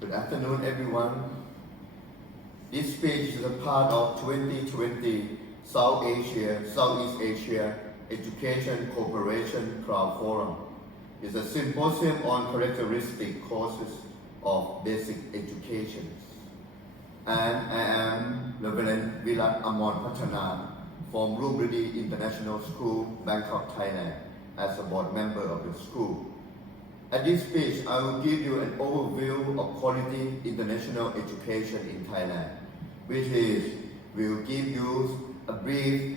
Good afternoon, everyone. This speech is a part of 2020 Southeast Asia Education Cooperation Cloud Forum. It's a symposium on characteristic courses of basic education. And I am Reverend Virat Amon Patana from Rumridi International School, Bangkok, Thailand, as a board member of the school. At this speech, I will give you an overview of quality international education in Thailand, which will give you a brief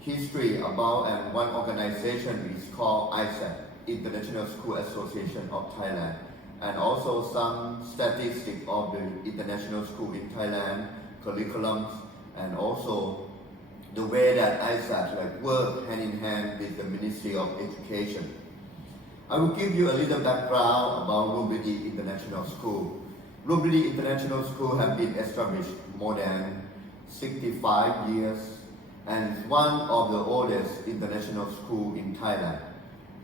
history about and one organization is called ISAT, International School Association of Thailand, and also some statistics of the international school in Thailand, curriculums, and also the way that ISAT work hand in hand with the Ministry of Education. I will give you a little background about Rumridi International School. Rumridi International School has been established more than 65 years and is one of the oldest international schools in Thailand.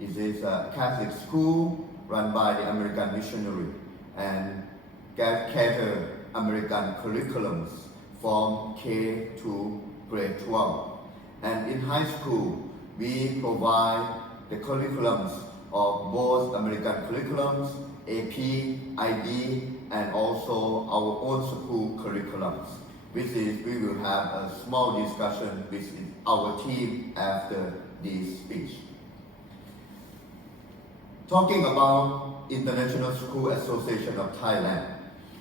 It is a Catholic school run by the American missionary and cater American curriculums from K to grade 12. And in high school, we provide the curriculums of both American curriculums, AP, IB, and also our own school curriculums. We will have a small discussion with our team after this speech. Talking about International School Association of Thailand,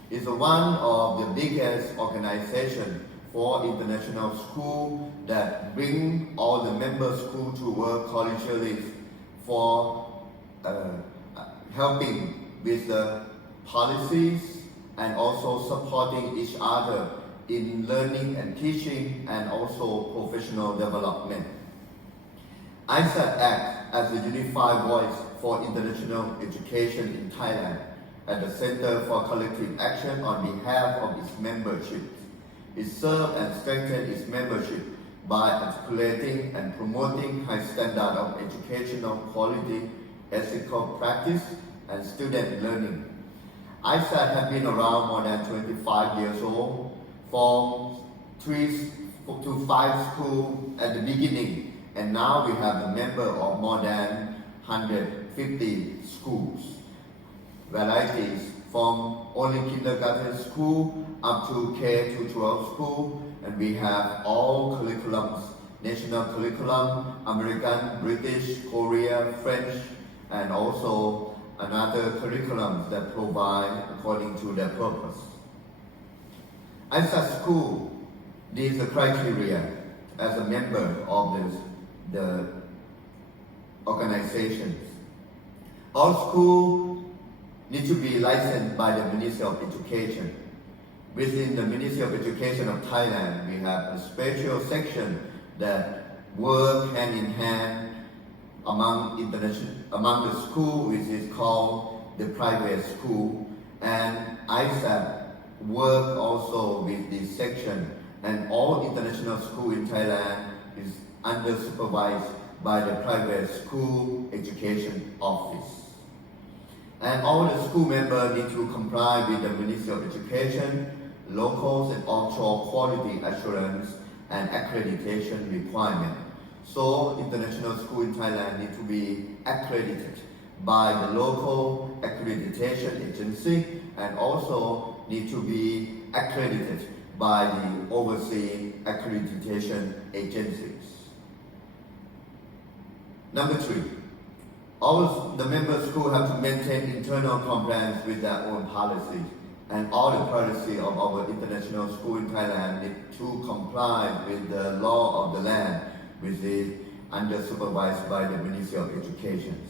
is one of the biggest organizations for international school that bring all the member schools to work collegially for helping with the policies and also supporting each other in learning and teaching and also professional development. ISAT acts as a unified voice for international education in Thailand at the Center for Collective Action on behalf of its membership. It serves and strengthens its membership by articulating and promoting high standard of educational quality, ethical practice, and student learning. ISAT has been around more than 25 years old, from 3 to 5 schools at the beginning, and now we have a member of more than 150 schools. Varieties from only kindergarten school up to K to 12 school, and we have all curriculums, national curriculum, American, British, Korean, French, and also another curriculum that provide according to their purpose. ISAT school needs the criteria as a member of the organizations. All schools need to be licensed by the Ministry of Education. Within the Ministry of Education of Thailand, we have a special section that work hand in hand among the school, which is called the private school, and ISAT work also with this section, and all international school in Thailand is under supervised by the private school education office. And all the school members need to comply with the Ministry of Education, local and offshore quality assurance and accreditation requirement. So international school in Thailand need to be accredited by the local accreditation agency and also need to be accredited by the overseas accreditation agencies. Number 3, all the member schools have to maintain internal compliance with their own policies, and all the policy of our international school in Thailand need to comply with the law of the land, which is under supervised by the Ministry of Education.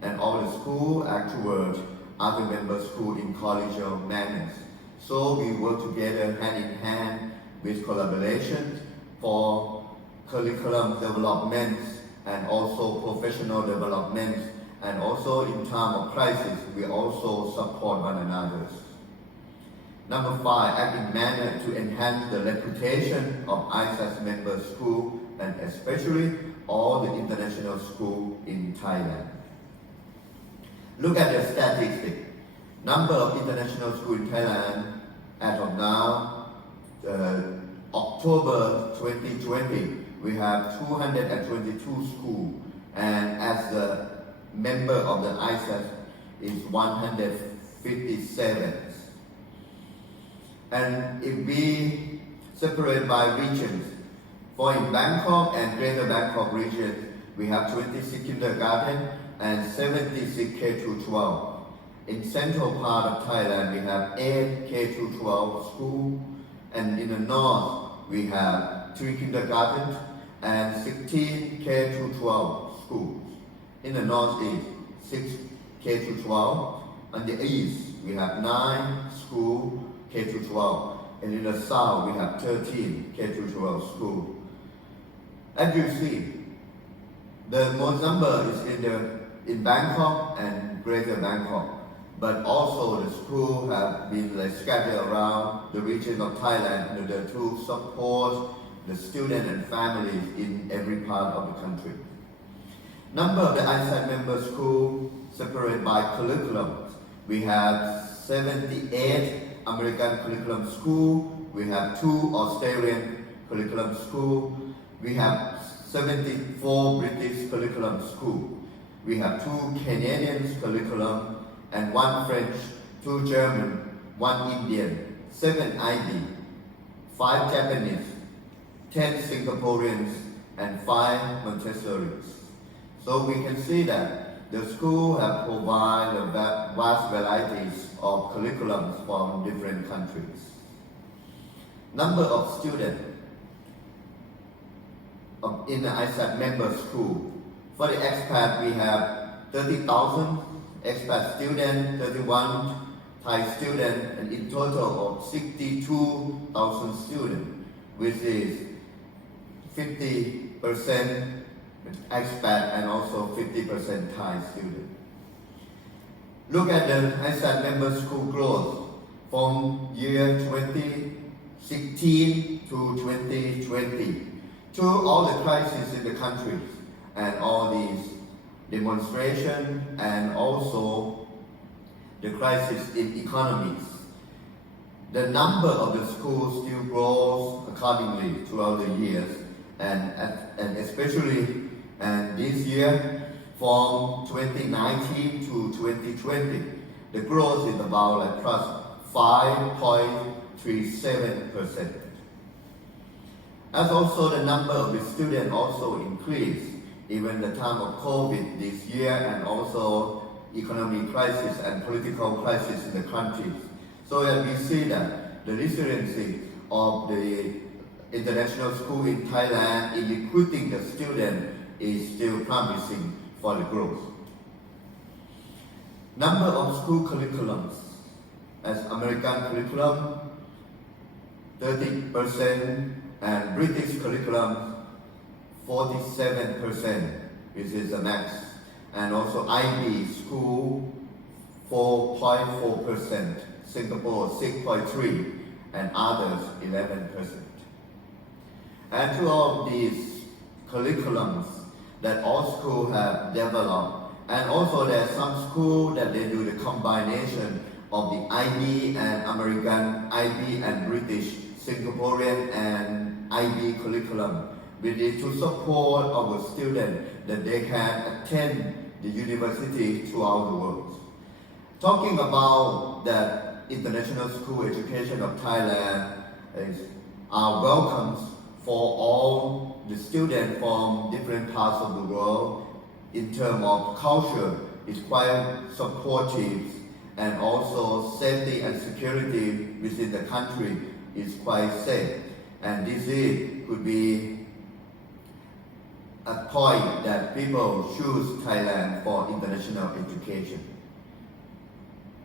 And all the schools act towards other member schools in collegial manners. So we work together hand in hand with collaboration for curriculum development and also professional development, and also in time of crisis we also support one another. Number 5, act in manner to enhance the reputation of ISAT member school and especially all the international schools in Thailand. Look at the statistics. Number of international schools in Thailand as of now, October 2020, we have 222 schools, and as the member of the ISAS is 157. And if we separate by regions, for in Bangkok and Greater Bangkok region, we have 26 kindergarten and 76 K-12. In central part of Thailand, we have 8 K-12 schools, and in the north, we have 3 kindergarten and 16 K-12 schools. In the northeast, 6 K-12. On the east, we have 9 schools K-12, and in the south, we have 13 K-12 schools. As you see, the most number is in Bangkok and Greater Bangkok, but also the schools have been scattered around the region of Thailand in order to support the students and families in every part of the country. Number of the ISAT member schools separated by curriculum. We have 78 American curriculum school, we have 2 Australian curriculum school, we have 74 British curriculum school, we have 2 Canadian curriculum and 1 French, 2 German, 1 Indian, 7 IB, 5 Japanese, 10 Singaporeans and 5 Montessori's. So we can see that the school have provided vast varieties of curriculums from different countries. Number of students in the ISAT member school. For the expat, we have 30,000 expat students, 31 Thai students, and in total of 62,000 students, which is 50% expat and also 50% Thai students. Look at the ISAT member school growth from year 2016 to 2020. Through all the crises in the country and all these demonstrations and also the crisis in economies, the number of the schools still grows accordingly throughout the years, and especially this year from 2019 to 2020, the growth is about plus 5.37%. As also the number of the students also increased, even the time of COVID this year and also economic crisis and political crisis in the countries. So that we see that the resiliency of the international school in Thailand in recruiting the students is still promising for the growth. Number of school curriculums as American curriculum 30% and British curriculum 47%, which is the max, and also IB school 4.4%, Singapore 6.3%, and others 11%. And through all these curriculums that all schools have developed, and also there are some schools that they do the combination of the IB and American, IB and British, Singaporean and IB curriculum, which is to support our students that they can attend the university throughout the world. Talking about the international school education of Thailand is our welcomes for all the students from different parts of the world. In terms of culture, it's quite supportive, and also safety and security within the country is quite safe. And this could be a point that people choose Thailand for international education.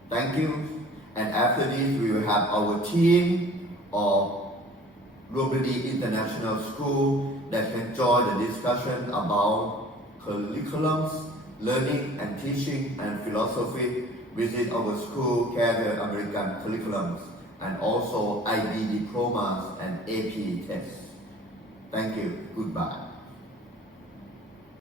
Thank you. And after this, we will have our team of Globally International School that can join the discussion about curriculums, learning and teaching and philosophy within our school career American curriculums, and also IB diplomas and AP tests. Thank you. Goodbye.